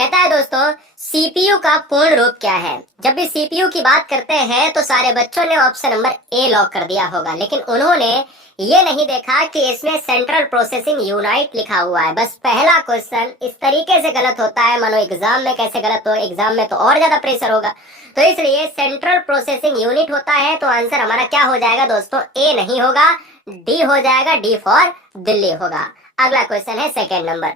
कहता है दोस्तों, सीपीयू का पूर्ण रूप क्या है। जब भी सीपीयू की बात करते हैं तो सारे बच्चों ने ऑप्शन नंबर ए लॉक कर दिया होगा, लेकिन उन्होंने ये नहीं देखा कि इसमें सेंट्रल प्रोसेसिंग यूनिट लिखा हुआ है। बस पहला क्वेश्चन इस तरीके से गलत होता है, मानो एग्जाम में कैसे गलत हो, एग्जाम में तो और ज्यादा प्रेशर होगा। तो इसलिए सेंट्रल प्रोसेसिंग यूनिट होता है, तो आंसर हमारा क्या हो जाएगा दोस्तों, ए नहीं होगा, डी हो जाएगा, डी फॉर दिल्ली होगा। अगला क्वेश्चन है सेकेंड नंबर।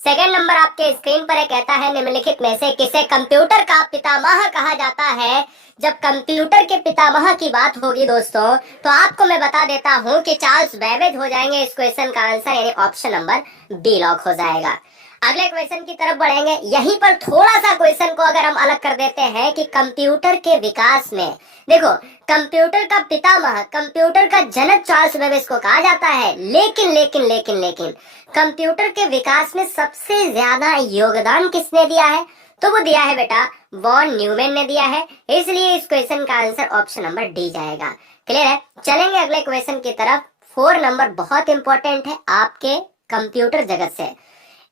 सेकेंड नंबर आपके स्क्रीन पर है, कहता है निम्नलिखित में से किसे कंप्यूटर का पितामह कहा जाता है। जब कंप्यूटर के पितामह की बात होगी दोस्तों, तो आपको मैं बता देता हूं कि चार्ल्स बेबेज हो जाएंगे इस क्वेश्चन का आंसर, यानी ऑप्शन नंबर बी लॉक हो जाएगा। अगले क्वेश्चन की तरफ बढ़ेंगे। यहीं पर थोड़ा सा क्वेश्चन को अगर हम अलग कर देते हैं कि कंप्यूटर के विकास में, देखो कंप्यूटर का पितामह, कंप्यूटर का जनक चार्ल्स बेबेज को कहा जाता है, लेकिन लेकिन लेकिन लेकिन कंप्यूटर के विकास में सबसे ज्यादा योगदान किसने दिया है, तो वो दिया है बेटा वॉन न्यूमैन ने दिया है। इसलिए इस क्वेश्चन का आंसर ऑप्शन नंबर डी जाएगा। क्लियर है। चलेंगे अगले क्वेश्चन की तरफ। 4 नंबर बहुत इंपॉर्टेंट है आपके कंप्यूटर जगत से।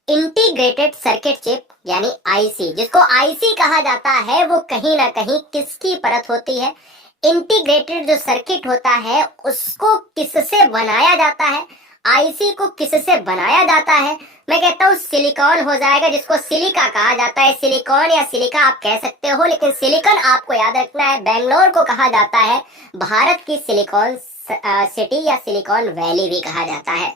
इंटीग्रेटेड सर्किट चिप यानी आईसी, जिसको आईसी कहा जाता है, वो कहीं ना कहीं किसकी परत होती है। इंटीग्रेटेड जो सर्किट होता है उसको किससे बनाया जाता है, आईसी को किससे बनाया जाता है। मैं कहता हूँ सिलिकॉन हो जाएगा, जिसको सिलिका कहा जाता है। सिलिकॉन या सिलिका आप कह सकते हो, लेकिन सिलिकॉन आपको याद रखना है। बेंगलोर को कहा जाता है भारत की सिलिकॉन सिटी या सिलिकॉन वैली भी कहा जाता है।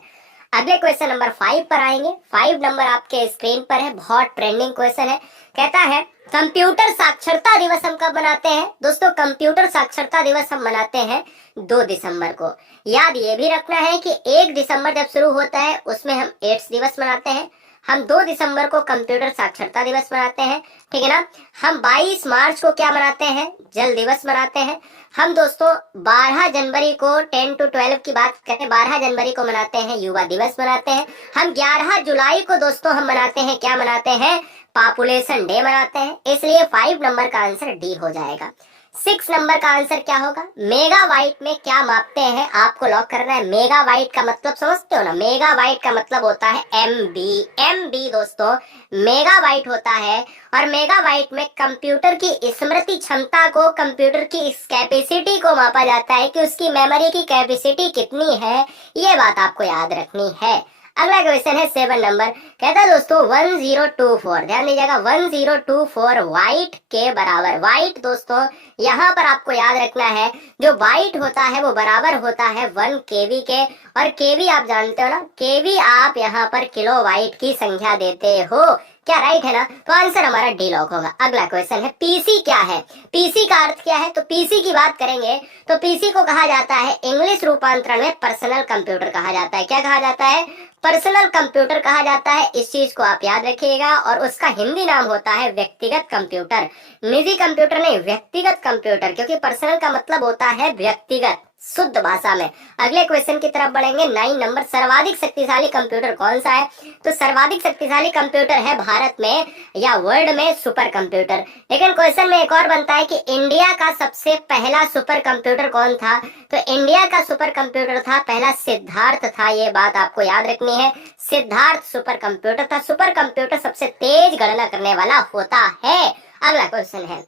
अगले क्वेश्चन नंबर 5 पर आएंगे। 5 नंबर आपके स्क्रीन पर है, बहुत ट्रेंडिंग क्वेश्चन है। कहता है कंप्यूटर साक्षरता दिवस हम कब मनाते हैं। दोस्तों कंप्यूटर साक्षरता दिवस हम मनाते हैं 2 दिसंबर को। याद ये भी रखना है कि 1 दिसंबर जब शुरू होता है उसमें हम एड्स दिवस मनाते हैं। हम 2 दिसंबर को कंप्यूटर साक्षरता दिवस मनाते हैं, ठीक है ना। हम 22 मार्च को क्या मनाते हैं, जल दिवस मनाते हैं। हम दोस्तों 12 जनवरी को 10 to 12 की बात करें, 12 जनवरी को मनाते हैं युवा दिवस मनाते हैं। हम 11 जुलाई को दोस्तों हम मनाते हैं, क्या मनाते हैं, पॉपुलेशन डे मनाते हैं। इसलिए 5 नंबर का आंसर डी हो जाएगा। 6 नंबर का आंसर क्या होगा, मेगाबाइट में क्या मापते हैं, आपको लॉक करना है। मेगाबाइट का मतलब समझते हो ना, मेगाबाइट का मतलब होता है एमबी। एमबी दोस्तों मेगाबाइट होता है, और मेगाबाइट में कंप्यूटर की स्मृति क्षमता को, कंप्यूटर की इस कैपेसिटी को मापा जाता है कि उसकी मेमोरी की कैपेसिटी कितनी है। ये बात आपको याद रखनी है। अगला क्वेश्चन है 7 नंबर। कहता है दोस्तों 1024, ध्यान दीजिएगा 1024 वाइट के बराबर। वाइट दोस्तों यहाँ पर आपको याद रखना है, जो वाइट होता है वो बराबर होता है 1 केवी के। और केवी आप जानते हो ना, केवी आप यहाँ पर किलो वाइट की संख्या देते हो, क्या राइट है ना। तो आंसर हमारा डी लॉक होगा। अगला क्वेश्चन है पीसी क्या है। पीसी का अर्थ क्या है, तो पीसी की बात करेंगे तो पीसी को कहा जाता है इंग्लिश रूपांतरण में पर्सनल कंप्यूटर कहा जाता है। क्या कहा जाता है, पर्सनल कंप्यूटर कहा जाता है। इस चीज को आप याद रखिएगा। और उसका हिंदी नाम होता है व्यक्तिगत कंप्यूटर। निजी कंप्यूटर नहीं, व्यक्तिगत कंप्यूटर, क्योंकि पर्सनल का मतलब होता है व्यक्तिगत शुद्ध भाषा में। अगले क्वेश्चन की तरफ बढ़ेंगे। 9 नंबर, सर्वाधिक शक्तिशाली कंप्यूटर कौन सा है। तो सर्वाधिक शक्तिशाली कंप्यूटर है भारत में या वर्ल्ड में सुपर कंप्यूटर। लेकिन क्वेश्चन में एक और बनता है कि इंडिया का सबसे पहला सुपर कंप्यूटर कौन था। तो इंडिया का सुपर कंप्यूटर था पहला सिद्धार्थ था। ये बात आपको याद रखनी है, सिद्धार्थ सुपर कंप्यूटर था। सुपर कंप्यूटर सबसे तेज गणना करने वाला होता है। अगला क्वेश्चन है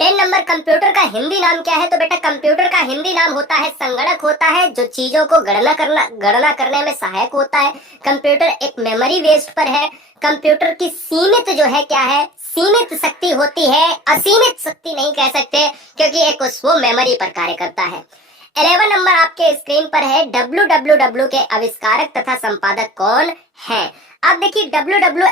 10 नंबर, कंप्यूटर का हिंदी नाम क्या है। तो बेटा कंप्यूटर का हिंदी नाम होता है संगणक होता है, जो चीजों को गणना करने में सहायक होता है। कंप्यूटर एक मेमोरी बेस्ड पर है। कंप्यूटर की सीमित जो है क्या है, सीमित शक्ति होती है, असीमित शक्ति नहीं कह सकते, क्योंकि एक वो मेमोरी पर कार्य करता है। 11 नंबर आपके स्क्रीन पर है, WWW के आविष्कारक तथा संपादक कौन है। अब देखिए WW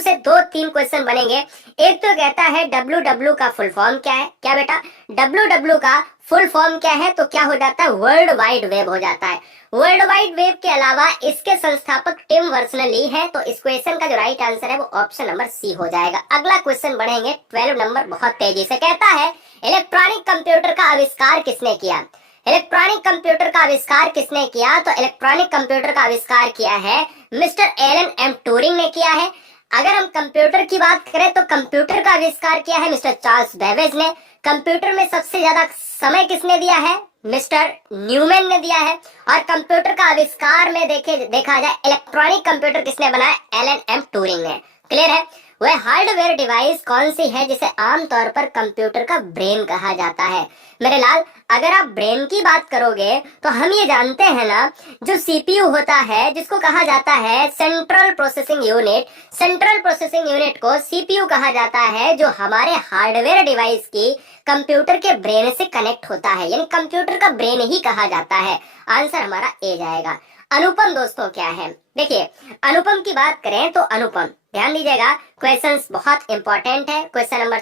से 2-3 क्वेश्चन बनेंगे। एक तो कहता है WW का फुल फॉर्म क्या है। क्या बेटा, WW का फुल फॉर्म क्या है, तो क्या हो जाता है, वर्ल्ड वाइड वेब हो जाता है। वर्ल्ड वाइड वेब के अलावा इसके संस्थापक टिम बर्नर्स-ली है। तो इस क्वेश्चन का जो राइट आंसर है वो ऑप्शन नंबर सी हो जाएगा। अगला क्वेश्चन बढ़ेंगे 12 नंबर, बहुत तेजी से। कहता है इलेक्ट्रॉनिक कंप्यूटर का आविष्कार किसने किया। इलेक्ट्रॉनिक कंप्यूटर का आविष्कार किसने किया, तो इलेक्ट्रॉनिक कंप्यूटर का आविष्कार किया है मिस्टर एलन एम ट्यूरिंग ने किया है। अगर हम कंप्यूटर की बात करें तो कंप्यूटर का आविष्कार किया है मिस्टर चार्ल्स बेबेज ने। कंप्यूटर में सबसे ज्यादा समय किसने दिया है, मिस्टर न्यूमैन ने दिया है। और कंप्यूटर का आविष्कार में देखा जाए इलेक्ट्रॉनिक कंप्यूटर किसने बनाया, एलन एम ट्यूरिंग ने। क्लियर है। वह हार्डवेयर डिवाइस कौन सी है जिसे आमतौर पर कंप्यूटर का ब्रेन कहा जाता है। मेरे लाल, अगर आप ब्रेन की बात करोगे तो हम ये जानते हैं ना, जो सीपीयू होता है जिसको कहा जाता है central processing unit, central processing unit को सीपीयू कहा जाता है, जो हमारे हार्डवेयर डिवाइस की कंप्यूटर के ब्रेन से कनेक्ट होता है, यानी कंप्यूटर का ब्रेन ही कहा जाता है। आंसर हमारा ए जाएगा। अनुपम दोस्तों क्या है, देखिए अनुपम की बात करें तो अनुपम, ध्यान दीजिएगा क्वेश्चंस बहुत इंपॉर्टेंट है। क्वेश्चन नंबर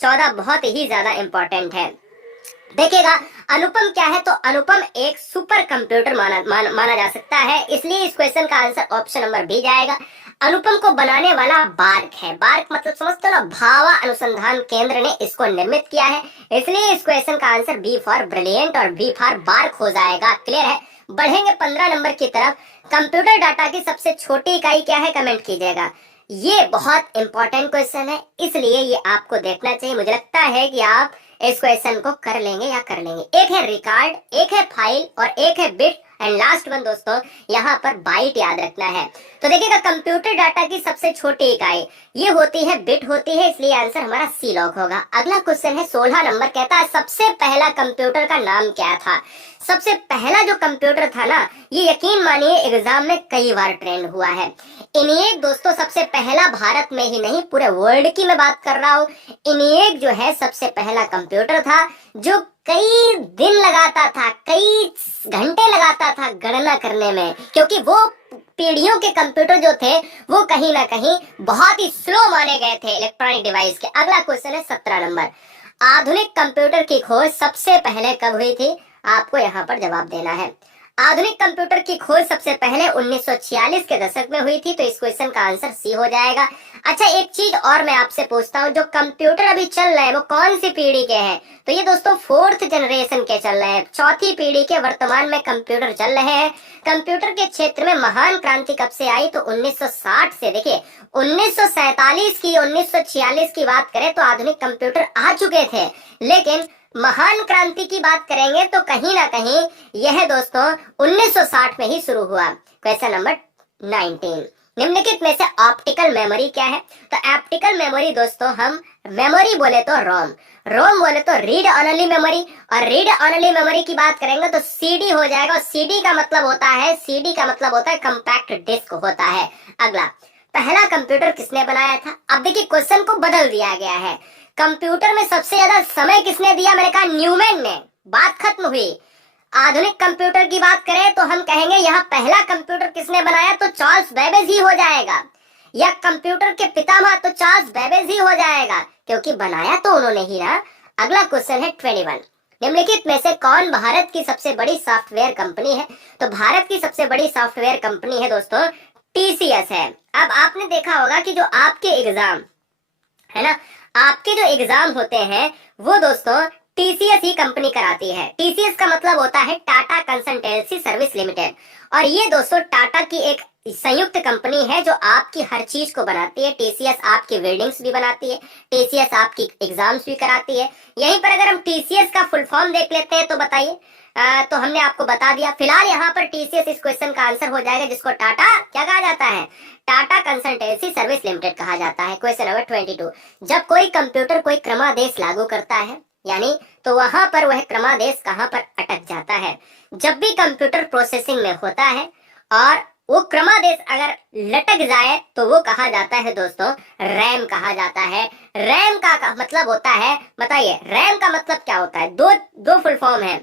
14 बहुत ही ज्यादा इंपॉर्टेंट है। देखिएगा अनुपम क्या है, तो अनुपम एक सुपर कंप्यूटर माना जा सकता है, इसलिए इस क्वेश्चन का आंसर ऑप्शन नंबर बी जाएगा। अनुपम को बनाने वाला बार्क है, बार्क मतलब समझते हो ना, भाभा अनुसंधान केंद्र ने इसको निर्मित किया है, इसलिए इस क्वेश्चन का आंसर बी फॉर ब्रिलियंट और बी फॉर बार्क हो जाएगा। क्लियर है। बढ़ेंगे 15 नंबर की तरफ। कंप्यूटर डाटा की सबसे छोटी इकाई क्या है, कमेंट कीजिएगा। ये बहुत इंपॉर्टेंट क्वेश्चन है, इसलिए ये आपको देखना चाहिए। मुझे लगता है कि आप इस क्वेश्चन को कर लेंगे या कर लेंगे। एक है रिकॉर्ड, एक है फाइल और एक है बिट, एंड लास्ट वन दोस्तों यहाँ पर बाइट याद रखना है। तो देखिएगा कंप्यूटर डाटा की सबसे छोटी इकाई ये होती है बिट होती है, इसलिए आंसर हमारा सी लॉक होगा। अगला क्वेश्चन है 16 नंबर, कहता है सबसे पहला कंप्यूटर का नाम क्या था। सबसे पहला जो कंप्यूटर था ना, ये यकीन मानिए एग्जाम में कई बार ट्रेंड हुआ है। इनिएक दोस्तों सबसे पहला भारत में ही नहीं पूरे वर्ल्ड की मैं बात कर रहा हूँ। इनिएक जो है सबसे पहला कंप्यूटर था जो कई दिन लगाता था, कई घंटे लगाता था गणना करने में, क्योंकि वो पीढ़ियों के कंप्यूटर जो थे वो कहीं ना कहीं बहुत ही स्लो माने गए थे इलेक्ट्रॉनिक डिवाइस के। अगला क्वेश्चन है 17 नंबर, आधुनिक कंप्यूटर की खोज सबसे पहले कब हुई थी, आपको यहाँ पर जवाब देना है। आधुनिक कंप्यूटर की खोज सबसे पहले 1946 के दशक में हुई थी, तो इस क्वेश्चन का आंसर सी हो जाएगा। अच्छा एक चीज और मैं आपसे पूछता हूँ, जो कंप्यूटर अभी चल रहे हैं वो कौन सी पीढ़ी के हैं, तो ये दोस्तों 4th जनरेशन के चल रहे हैं, चौथी पीढ़ी के वर्तमान में कंप्यूटर चल रहे हैं। कंप्यूटर के क्षेत्र में महान क्रांति कब से आई, तो 1960 से। देखिए 1947 की 1946 की बात करें तो आधुनिक कंप्यूटर आ चुके थे, लेकिन महान क्रांति की बात करेंगे तो कहीं ना कहीं यह दोस्तों 1960 में ही शुरू हुआ। क्वेश्चन नंबर 19, निम्नलिखित में से ऑप्टिकल मेमोरी क्या है, तो ऑप्टिकल मेमोरी दोस्तों हम मेमोरी बोले तो रोम, रोम बोले तो रीड ऑनली मेमोरी, और रीड ऑनली मेमोरी की बात करेंगे तो सीडी हो जाएगा, और सीडी का मतलब होता है, सीडी का मतलब होता है कंपैक्ट डिस्क होता है। अगला, पहला कंप्यूटर किसने बनाया था। अब देखिए क्वेश्चन को बदल दिया गया है, कंप्यूटर में सबसे ज्यादा समय किसने दिया, मैंने कहा न्यूमैन ने, बात खत्म हुई। आधुनिक कंप्यूटर की बात करें तो हम कहेंगे यहाँ पहला कंप्यूटर किसने बनाया, तो चार्ल्स बेबेज ही हो जाएगा, या कंप्यूटर के पितामह तो चार्ल्स बेबेज ही हो जाएगा, क्योंकि बनाया तो उन्होंने ही ना। अगला क्वेश्चन है 21, निम्नलिखित में से कौन भारत की सबसे बड़ी सॉफ्टवेयर कंपनी है, तो भारत की सबसे बड़ी सॉफ्टवेयर कंपनी है दोस्तों टीसीएस है। अब आपने देखा होगा कि जो आपके एग्जाम है ना, आपके जो एग्जाम होते हैं वो दोस्तों टीसीएस ही कंपनी कराती है। टीसीएस का मतलब होता है टाटा कंसल्टेंसी सर्विस लिमिटेड, और ये दोस्तों टाटा की एक संयुक्त कंपनी है जो आपकी हर चीज को बनाती है। टीसीएस आपकी बिल्डिंग्स भी बनाती है, टीसीएस आपकी एग्जाम्स भी कराती है। यहीं पर अगर हम टीसीएस का फुल फॉर्म देख लेते हैं तो बताइए, तो हमने आपको बता दिया। फिलहाल यहाँ पर टीसीएस इस क्वेश्चन का आंसर हो जाएगा, जिसको टाटा क्या कहा जाता है, टाटा कंसल्टेंसी सर्विस लिमिटेड कहा जाता है। क्वेश्चन नंबर 22, जब कोई कंप्यूटर कोई क्रमादेश लागू करता है यानी, तो वहां पर वह क्रमादेश कहां पर अटक जाता है। जब भी कंप्यूटर प्रोसेसिंग में होता है और वो क्रमादेश अगर लटक जाए तो वो कहा जाता है दोस्तों रैम कहा जाता है। रैम का मतलब होता है, बताइए रैम का मतलब क्या होता है, दो फुल फॉर्म है,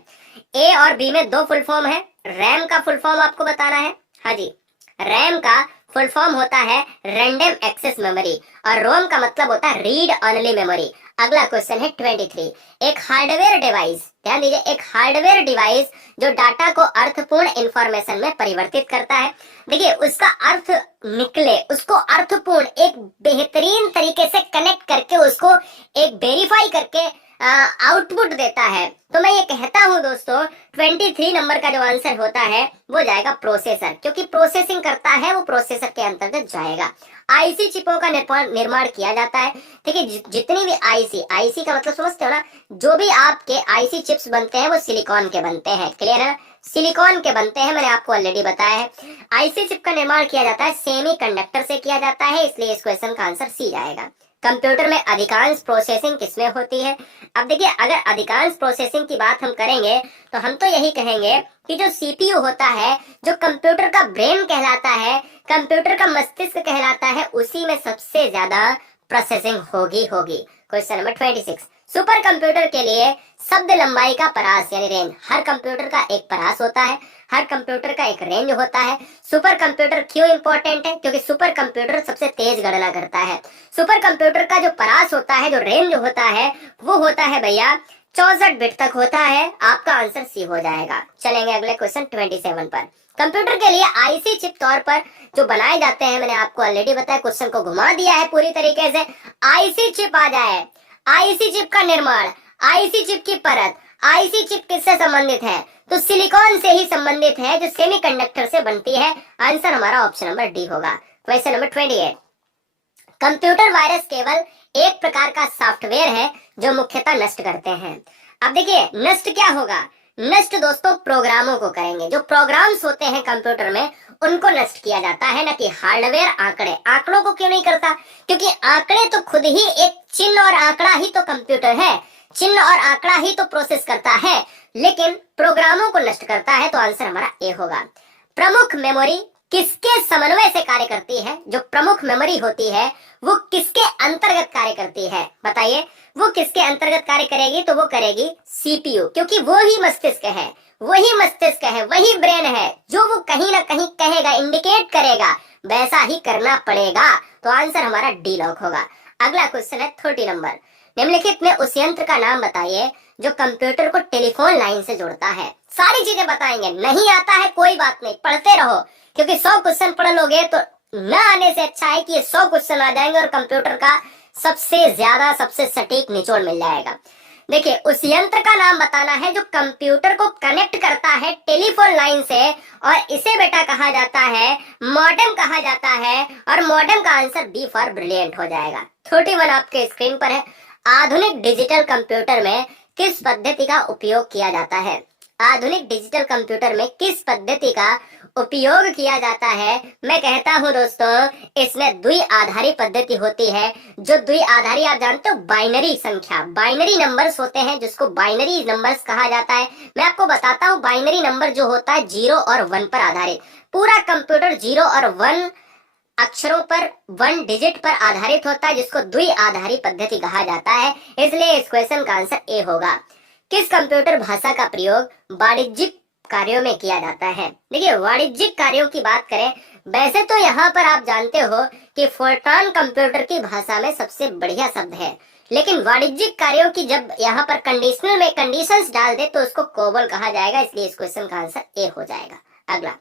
ए और बी में दो फुल फॉर्म है। रैम का फुल फॉर्म आपको बताना है, हाँ जी, रैम का फुल फॉर्म होता है रैंडम एक्सेस मेमोरी, और रोम का मतलब होता है रीड ऑनली मेमोरी। अगला क्वेश्चन है 23, एक हार्डवेयर डिवाइस, ध्यान दीजिए, एक हार्डवेयर डिवाइस जो डाटा को अर्थपूर्ण इंफॉर्मेशन में परिवर्तित करता है। देखिए उसका अर्थ निकले, उसको अर्थपूर्ण एक बेहतरीन तरीके से कनेक्ट करके उसको एक वेरीफाई करके आउटपुट देता है। तो मैं ये कहता हूं दोस्तों 23 नंबर का जो आंसर होता है वो जाएगा प्रोसेसर, क्योंकि प्रोसेसिंग करता है वो प्रोसेसर के अंतर्गत जाएगा। आईसी चिपों का निर्माण किया जाता है। ठीक है, जितनी भी आईसी का मतलब समझते हो ना, जो भी आपके आईसी चिप्स बनते हैं वो सिलिकॉन के बनते हैं। क्लियर है, सिलिकॉन के बनते हैं, मैंने आपको ऑलरेडी बताया है। आईसी चिप का निर्माण किया जाता है सेमीकंडक्टर से किया जाता है, इसलिए इस क्वेश्चन का आंसर सी जाएगा। कंप्यूटर में अधिकांश प्रोसेसिंग किसमें होती है? अब देखिए, अगर अधिकांश प्रोसेसिंग की बात हम करेंगे तो हम तो यही कहेंगे कि जो सीपीयू होता है, जो कंप्यूटर का ब्रेन कहलाता है, कंप्यूटर का मस्तिष्क कहलाता है, उसी में सबसे ज्यादा प्रोसेसिंग होगी। क्वेश्चन नंबर 26, सुपर कंप्यूटर के लिए शब्द लंबाई का परास यानी रेंज। हर कंप्यूटर का एक परास होता है, हर कंप्यूटर का एक रेंज होता है। सुपर कंप्यूटर क्यों इंपॉर्टेंट है? क्योंकि सुपर कंप्यूटर सबसे तेज गणना करता है। सुपर कंप्यूटर का जो परास होता है, जो रेंज होता है, वो होता है भैया 64 बिट तक होता है। आपका आंसर सी हो जाएगा। चलेंगे अगले क्वेश्चन 27 पर। कंप्यूटर के लिए आईसी चिप तौर पर जो बनाए जाते हैं, मैंने आपको ऑलरेडी बताया, क्वेश्चन को घुमा दिया है पूरी तरीके से। आईसी चिप आ जाए, आईसी चिप का निर्माण, आईसी चिप की परत, आईसी चिप किससे संबंधित है? तो सिलिकॉन से ही संबंधित है, जो सेमीकंडक्टर से बनती है। आंसर हमारा ऑप्शन नंबर डी होगा। क्वेश्चन नंबर 28, कंप्यूटर वायरस केवल एक प्रकार का सॉफ्टवेयर है जो मुख्यतः नष्ट करते हैं। अब देखिए, नष्ट क्या होगा? नष्ट दोस्तों प्रोग्रामों को करेंगे। जो प्रोग्राम्स होते हैं कंप्यूटर में, उनको नष्ट किया जाता है, न कि हार्डवेयर आंकड़े। आंकड़ों को क्यों नहीं करता? क्योंकि आंकड़े तो खुद ही एक चिन्ह और आंकड़ा ही तो कंप्यूटर है, चिन्ह और आंकड़ा ही तो प्रोसेस करता है, लेकिन प्रोग्रामों को नष्ट करता है। तो आंसर हमारा ए होगा। प्रमुख मेमोरी किसके समन्वय से कार्य करती है? जो प्रमुख मेमोरी होती है वो किसके अंतर्गत कार्य करती है? बताइए, वो किसके अंतर्गत कार्य करेगी? तो वो करेगी सीपीयू, क्योंकि वो ही मस्तिष्क है, वही मस्तिष्क है, वही ब्रेन है। जो वो कहीं ना कहीं कहेगा, इंडिकेट करेगा, वैसा ही करना पड़ेगा। तो आंसर हमारा डी लॉक होगा। अगला क्वेश्चन है 30 नंबर। निम्नलिखित में उस यंत्र का नाम बताइए जो कंप्यूटर को टेलीफोन लाइन से जोड़ता है। सारी चीजें बताएंगे, नहीं आता है कोई बात नहीं, पढ़ते रहो, क्योंकि 100 क्वेश्चन पढ़ लोगे तो न आने से अच्छा है कि ये 100 क्वेश्चन आ जाएंगे और कंप्यूटर का सबसे ज्यादा, सबसे सटीक निचोड़ मिल जाएगा। देखिए, उस यंत्र का नाम बताना है जो कंप्यूटर को कनेक्ट करता है टेलीफोन लाइन से, और इसे बेटा कहा जाता है मॉडेम कहा जाता है, और मॉडेम का आंसर बी फॉर ब्रिलियंट हो जाएगा। 31 आपके स्क्रीन पर है। आधुनिक डिजिटल कंप्यूटर में किस पद्धति का उपयोग किया जाता है? आधुनिक डिजिटल कंप्यूटर में किस पद्धति का उपयोग किया जाता है? मैं कहता हूं दोस्तों, इसमें द्विआधारी पद्धति होती है। जो द्विआधारी आप जानते हो, बाइनरी संख्या, बाइनरी नंबर्स होते हैं, जिसको बाइनरी नंबर्स कहा जाता है। मैं आपको बताता हूं, बाइनरी नंबर जो होता है 0 और 1 पर आधारित। पूरा कंप्यूटर 0 और 1 अक्षरों पर, 1 डिजिट पर आधारित होता है, जिसको द्विआधारी पद्धति कहा जाता है। इसलिए इस क्वेश्चन का आंसर ए होगा। किस कंप्यूटर भाषा का प्रयोग वाणिज्यिक कार्यों में किया जाता है? देखिए, वाणिज्यिक कार्यों की बात करें, वैसे तो यहाँ पर आप जानते हो कि फोर्ट्रान कंप्यूटर की भाषा में सबसे बढ़िया शब्द है, लेकिन वाणिज्यिक कार्यों की जब यहाँ पर कंडीशनल में कंडीशंस डाल दे तो उसको कोबल कहा जाएगा। इसलिए इस क्वेश्चन का आंसर ए हो जाएगा। अगला,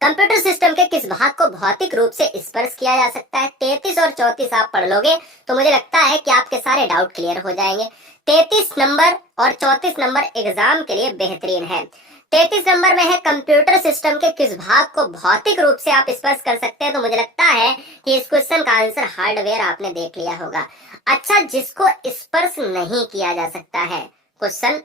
कंप्यूटर सिस्टम के किस भाग को भौतिक रूप से स्पर्श किया जा सकता है? 33 और 34 आप पढ़ लोगे तो मुझे लगता है कि आपके सारे डाउट क्लियर हो जाएंगे। 33 नंबर और 34 नंबर एग्जाम के लिए बेहतरीन है। 33 नंबर में है कंप्यूटर सिस्टम के किस भाग को भौतिक रूप से आप स्पर्श कर सकते हैं? तो मुझे लगता है कि इस क्वेश्चन का आंसर हार्डवेयर आपने देख लिया होगा। अच्छा, जिसको स्पर्श नहीं किया जा सकता है, क्वेश्चन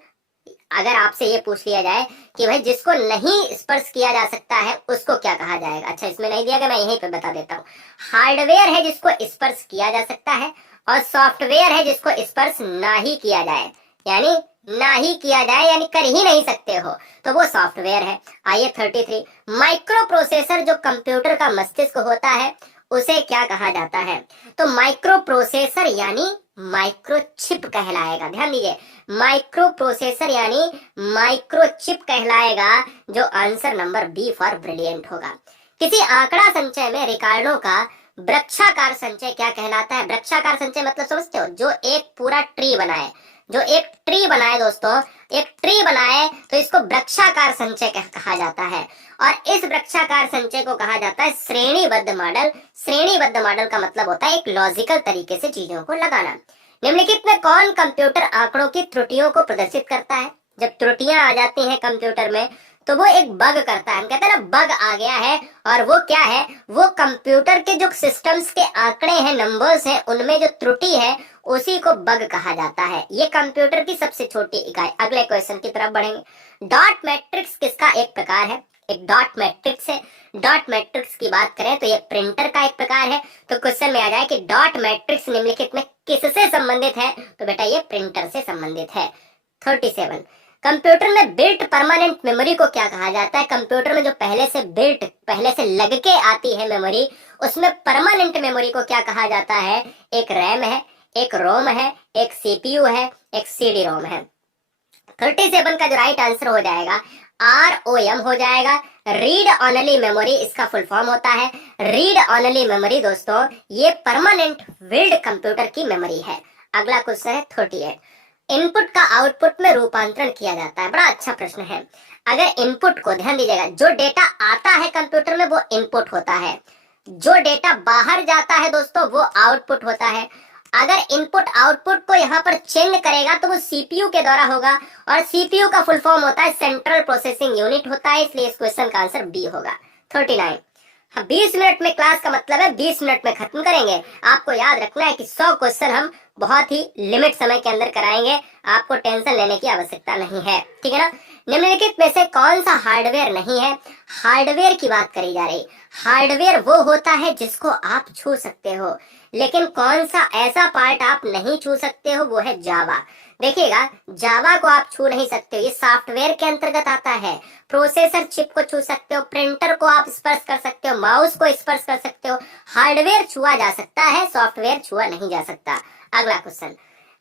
अगर आपसे ये पूछ लिया जाए कि भाई जिसको नहीं स्पर्श किया जा सकता है उसको क्या कहा जाएगा? अच्छा, इसमें नहीं दिया गया, मैं यहीं पे बता देता हूँ। हार्डवेयर है जिसको स्पर्श किया जा सकता है, और सॉफ्टवेयर है जिसको स्पर्श ना ही किया जाए, यानी ना ही किया जाए यानी कर ही नहीं सकते हो, तो वो सॉफ्टवेयर है। आइए 33, माइक्रो प्रोसेसर जो कंप्यूटर का मस्तिष्क होता है उसे क्या कहा जाता है? तो माइक्रो प्रोसेसर यानी माइक्रोचिप कहलाएगा। ध्यान दीजिए, माइक्रो प्रोसेसर यानी माइक्रोचिप कहलाएगा, जो answer number B for brilliant होगा। किसी आंकड़ा संचय में रिकॉर्डों का वृक्षाकार संचय क्या कहलाता है? वृक्षाकार संचय मतलब समझते हो? जो एक पूरा ट्री बनाए, जो एक ट्री बनाए दोस्तों, एक ट्री बनाए तो इसको वृक्षाकार संचय कहा जाता है। और इस वृक्षाकार संचय को कहा जाता है श्रेणीबद्ध मॉडल। श्रेणीबद्ध मॉडल का मतलब होता है एक लॉजिकल तरीके से चीजों को लगाना। निम्नलिखित में कौन कंप्यूटर आंकड़ों की त्रुटियों को प्रदर्शित करता है? जब त्रुटियां आ जाती हैं कंप्यूटर में तो वो एक बग करता है, हम कहते हैं ना बग आ गया है। और वो क्या है? वो कंप्यूटर के जो सिस्टम्स के आंकड़े हैं, नंबर्स हैं, उनमें जो त्रुटि है उसी को बग कहा जाता है। ये कंप्यूटर की सबसे छोटी इकाई। अगले क्वेश्चन की तरफ बढ़ेंगे। डॉट मैट्रिक्स किसका एक प्रकार है? एक डॉट मैट्रिक्स है। डॉट मैट्रिक्स की बात करें तो ये प्रिंटर का एक प्रकार है। तो क्वेश्चन में आ जाए कि डॉट मैट्रिक्स निम्नलिखित में किससे संबंधित है? तो बेटा ये प्रिंटर से संबंधित है। 37, कंप्यूटर में बिल्ट परमानेंट मेमोरी को क्या कहा जाता है? कंप्यूटर में जो पहले से लग के आती है मेमोरी, उसमें परमानेंट मेमोरी को क्या कहा जाता है? एक रैम है, एक रोम है, एक सीपीयू है, एक सीडी रोम है। 37 का जो राइट आंसर हो जाएगा ROM हो जाएगा। रीड ऑनली मेमोरी इसका फुल फॉर्म होता है। रीड ऑनली मेमोरी दोस्तों ये परमानेंट बिल्ड कंप्यूटर की मेमोरी है। अगला क्वेश्चन है 38, इनपुट का आउटपुट में रूपांतरण किया जाता है। बड़ा अच्छा प्रश्न है। अगर इनपुट को ध्यान दीजिएगा, जो डेटा आता है कंप्यूटर में वो इनपुट होता है, जो डेटा बाहर जाता है दोस्तों वो आउटपुट होता है। अगर इनपुट आउटपुट को यहाँ पर चेंज करेगा तो वो सीपीयू के द्वारा होगा, और सीपीयू का फुल फॉर्म होता है सेंट्रल प्रोसेसिंग यूनिट होता है, इसलिए इस क्वेश्चन का आंसर बी होगा। 39, 20 मिनट में क्लास का मतलब है 20 मिनट में खत्म करेंगे। आपको याद रखना है कि 100 क्वेश्चन हम बहुत ही लिमिट समय के अंदर कराएंगे, आपको टेंशन लेने की आवश्यकता नहीं है, ठीक है ना। निम्नलिखित में से कौन सा हार्डवेयर नहीं है? हार्डवेयर की बात करी जा रही। हार्डवेयर वो होता है जिसको आप छू सकते हो, लेकिन कौन सा ऐसा पार्ट आप नहीं छू सकते हो? वो है जावा। देखिएगा, जावा को आप छू नहीं सकते हो, ये सॉफ्टवेयर के अंतर्गत आता है। प्रोसेसर चिप को छू सकते हो, प्रिंटर को आप स्पर्श कर सकते हो, माउस को स्पर्श कर सकते हो। हार्डवेयर छुआ जा सकता है, सॉफ्टवेयर छुआ नहीं जा सकता। अगला क्वेश्चन,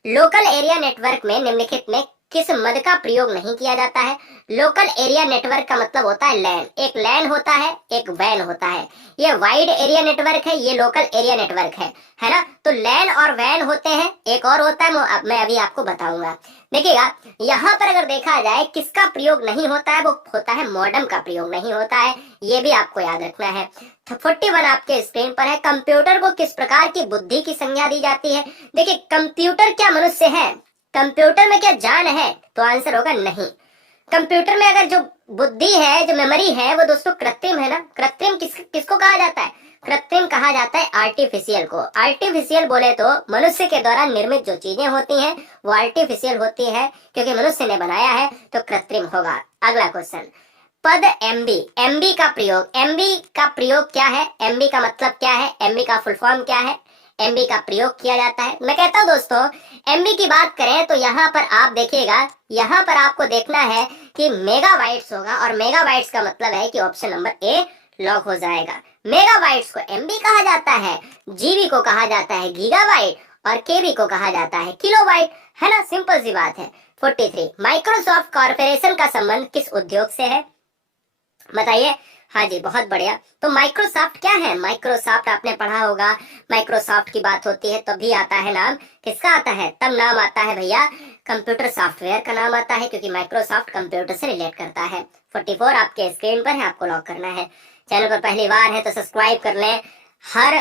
लोकल एरिया नेटवर्क में निम्नलिखित में किस मद का प्रयोग नहीं किया जाता है? लोकल एरिया नेटवर्क का मतलब होता है लैन। एक लैन होता है, एक वैन होता है। ये वाइड एरिया नेटवर्क है, ये लोकल एरिया नेटवर्क है ना। तो लैन और वैन होते हैं, एक और होता है मैं अभी आपको बताऊंगा। देखिएगा, यहाँ पर अगर देखा जाए किसका प्रयोग नहीं होता है, वो होता है मॉडेम का प्रयोग नहीं होता है, ये भी आपको याद रखना है। 41 आपके स्क्रीन पर है, कंप्यूटर को किस प्रकार की बुद्धि की संज्ञा दी जाती है? देखिए, कंप्यूटर क्या मनुष्य है? कंप्यूटर में क्या जान है? तो आंसर होगा नहीं। कंप्यूटर में अगर जो बुद्धि है, जो मेमोरी है, वो दोस्तों कृत्रिम है ना। कृत्रिम किसको कहा जाता है? कृत्रिम कहा जाता है आर्टिफिशियल को। आर्टिफिशियल बोले तो मनुष्य के द्वारा निर्मित जो चीजें होती हैं वो आर्टिफिशियल होती है, क्योंकि मनुष्य ने बनाया है, तो कृत्रिम होगा। अगला क्वेश्चन, पद एमबी। एमबी का प्रयोग क्या है? एमबी का मतलब क्या है? एमबी का फुल फॉर्म क्या है? एमबी का प्रयोग किया जाता है। मैं कहता हूं दोस्तों, एमबी की बात करें तो यहाँ पर आप देखिएगा, यहाँ पर आपको देखना है कि मेगाबाइट्स होगा, और मेगाबाइट्स का मतलब है कि ऑप्शन नंबर ए लॉक हो जाएगा। मेगाबाइट्स को एमबी कहा जाता है, जीबी को कहा जाता है गीगाबाइट, और केबी को कहा जाता है किलोबाइट, है ना। सिंपल सी बात है। 43, माइक्रोसॉफ्ट कॉर्पोरेशन का संबंध किस उद्योग से है? बताइए। हाँ जी, बहुत बढ़िया। तो माइक्रोसॉफ्ट क्या है? माइक्रोसॉफ्ट आपने पढ़ा होगा, माइक्रोसॉफ्ट की बात होती है तभी आता है नाम। किसका आता है? तब नाम आता है भैया कंप्यूटर सॉफ्टवेयर का नाम आता है, क्योंकि माइक्रोसॉफ्ट कंप्यूटर से रिलेट करता है। 44 आपके स्क्रीन पर है, आपको लॉक करना है। चैनल पर पहली बार है तो सब्सक्राइब कर लें। हर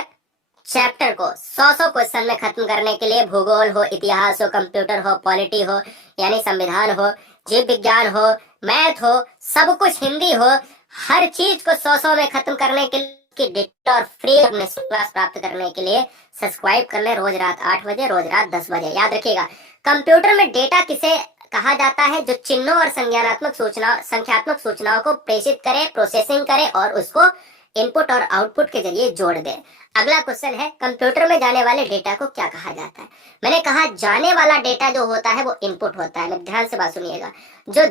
चैप्टर को 100 क्वेश्चन में खत्म करने के लिए, भूगोल हो, इतिहास हो, कंप्यूटर हो, पॉलिटी हो यानी संविधान हो, जीव विज्ञान हो, मैथ हो, सब कुछ, हिंदी हो, हर चीज को 100 में खत्म करने के लिए डिटेल और फ्री अपने क्लास प्राप्त करने के लिए सब्सक्राइब कर ले। रोज रात 8 बजे, रोज रात 10 बजे। याद रखिएगा, कंप्यूटर में डेटा किसे कहा जाता है? जो चिन्हों और संख्यात्मक सूचनाओं को प्रेषित करे, प्रोसेसिंग करे और उसको इनपुट और आउटपुट के जरिए जोड़ दे। अगला क्वेश्चन है, कंप्यूटर में जाने वाले डेटा को क्या कहा जाता है? मैंने कहा जाने वाला डेटा जो होता है वो इनपुट होता है। ध्यान से बात सुनिएगा। जो